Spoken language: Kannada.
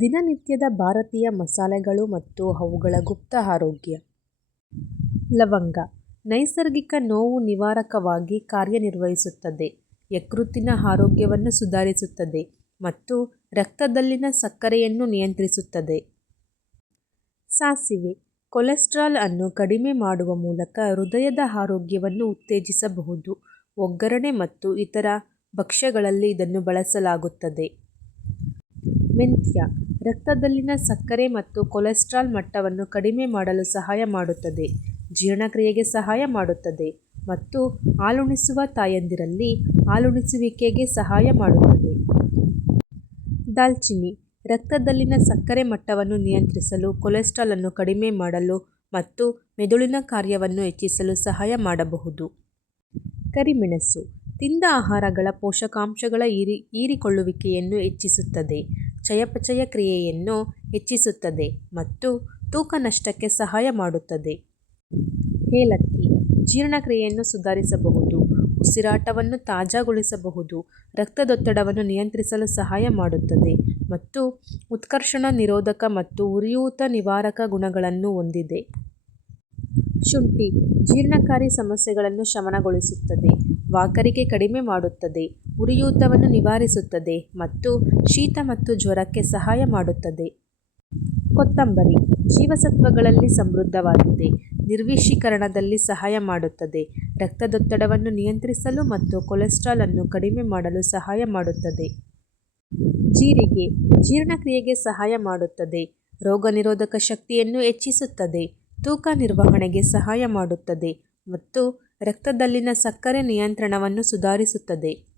ದಿನನಿತ್ಯದ ಭಾರತೀಯ ಮಸಾಲೆಗಳು ಮತ್ತು ಅವುಗಳ ಗುಪ್ತ ಆರೋಗ್ಯ. ಲವಂಗ, ನೈಸರ್ಗಿಕ ನೋವು ನಿವಾರಕವಾಗಿ ಕಾರ್ಯನಿರ್ವಹಿಸುತ್ತದೆ. ಯಕೃತ್ತಿನ ಆರೋಗ್ಯವನ್ನು ಸುಧಾರಿಸುತ್ತದೆ ಮತ್ತು ರಕ್ತದಲ್ಲಿನ ಸಕ್ಕರೆಯನ್ನು ನಿಯಂತ್ರಿಸುತ್ತದೆ. ಸಾಸಿವೆ, ಕೊಲೆಸ್ಟ್ರಾಲ್ ಅನ್ನು ಕಡಿಮೆ ಮಾಡುವ ಮೂಲಕ ಹೃದಯದ ಆರೋಗ್ಯವನ್ನು ಉತ್ತೇಜಿಸಬಹುದು. ಒಗ್ಗರಣೆ ಮತ್ತು ಇತರ ಭಕ್ಷ್ಯಗಳಲ್ಲಿ ಇದನ್ನು ಬಳಸಲಾಗುತ್ತದೆ. ಮೆಂತ್ಯ ರಕ್ತದಲ್ಲಿನ ಸಕ್ಕರೆ ಮತ್ತು ಕೊಲೆಸ್ಟ್ರಾಲ್ ಮಟ್ಟವನ್ನು ಕಡಿಮೆ ಮಾಡಲು ಸಹಾಯ ಮಾಡುತ್ತದೆ, ಜೀರ್ಣಕ್ರಿಯೆಗೆ ಸಹಾಯ ಮಾಡುತ್ತದೆ ಮತ್ತು ಹಾಲುಣಿಸುವ ತಾಯಂದಿರಲ್ಲಿ ಹಾಲುಣಿಸುವಿಕೆಗೆ ಸಹಾಯ ಮಾಡುತ್ತದೆ. ದಾಲ್ಚಿನ್ನಿ ರಕ್ತದಲ್ಲಿನ ಸಕ್ಕರೆ ಮಟ್ಟವನ್ನು ನಿಯಂತ್ರಿಸಲು ಕೊಲೆಸ್ಟ್ರಾಲ್ ಅನ್ನು ಕಡಿಮೆ ಮಾಡಲು ಮತ್ತು ಮೆದುಳಿನ ಕಾರ್ಯವನ್ನು ಹೆಚ್ಚಿಸಲು ಸಹಾಯ ಮಾಡಬಹುದು. ಕರಿಮೆಣಸು ತಿಂದ ಆಹಾರಗಳ ಪೋಷಕಾಂಶಗಳ ಹೀರಿ ಹೀರಿಕೊಳ್ಳುವಿಕೆಯನ್ನು ಹೆಚ್ಚಿಸುತ್ತದೆ. ಚಯಾಪಚಯ ಕ್ರಿಯೆಯನ್ನು ಹೆಚ್ಚಿಸುತ್ತದೆ ಮತ್ತು ತೂಕ ನಷ್ಟಕ್ಕೆ ಸಹಾಯ ಮಾಡುತ್ತದೆ. ಏಲಕ್ಕಿ ಜೀರ್ಣಕ್ರಿಯೆಯನ್ನು ಸುಧಾರಿಸಬಹುದು, ಉಸಿರಾಟವನ್ನು ತಾಜಾಗೊಳಿಸಬಹುದು, ರಕ್ತದೊತ್ತಡವನ್ನು ನಿಯಂತ್ರಿಸಲು ಸಹಾಯ ಮಾಡುತ್ತದೆ ಮತ್ತು ಉತ್ಕರ್ಷಣ ನಿರೋಧಕ ಮತ್ತು ಉರಿಯೂತ ನಿವಾರಕ ಗುಣಗಳನ್ನು ಹೊಂದಿದೆ. ಶುಂಠಿ, ಜೀರ್ಣಕಾರಿ ಸಮಸ್ಯೆಗಳನ್ನು ಶಮನಗೊಳಿಸುತ್ತದೆ. ವಾಕರಿಕೆ ಕಡಿಮೆ ಮಾಡುತ್ತದೆ, ಉರಿಯೂತವನ್ನು ನಿವಾರಿಸುತ್ತದೆ ಮತ್ತು ಶೀತ ಮತ್ತು ಜ್ವರಕ್ಕೆ ಸಹಾಯ ಮಾಡುತ್ತದೆ. ಕೊತ್ತಂಬರಿ ಜೀವಸತ್ವಗಳಲ್ಲಿ ಸಮೃದ್ಧವಾಗಿದೆ ನಿರ್ವಿಷೀಕರಣದಲ್ಲಿ ಸಹಾಯ ಮಾಡುತ್ತದೆ, ರಕ್ತದೊತ್ತಡವನ್ನು ನಿಯಂತ್ರಿಸಲು ಮತ್ತು ಕೊಲೆಸ್ಟ್ರಾಲ್ ಅನ್ನು ಕಡಿಮೆ ಮಾಡಲು ಸಹಾಯ ಮಾಡುತ್ತದೆ. ಜೀರಿಗೆ ಜೀರ್ಣಕ್ರಿಯೆಗೆ ಸಹಾಯ ಮಾಡುತ್ತದೆ ರೋಗನಿರೋಧಕ ಶಕ್ತಿಯನ್ನು ಹೆಚ್ಚಿಸುತ್ತದೆ, ತೂಕ ನಿರ್ವಹಣೆಗೆ ಸಹಾಯ ಮಾಡುತ್ತದೆ ಮತ್ತು ರಕ್ತದಲ್ಲಿನ ಸಕ್ಕರೆ ನಿಯಂತ್ರಣವನ್ನು ಸುಧಾರಿಸುತ್ತದೆ.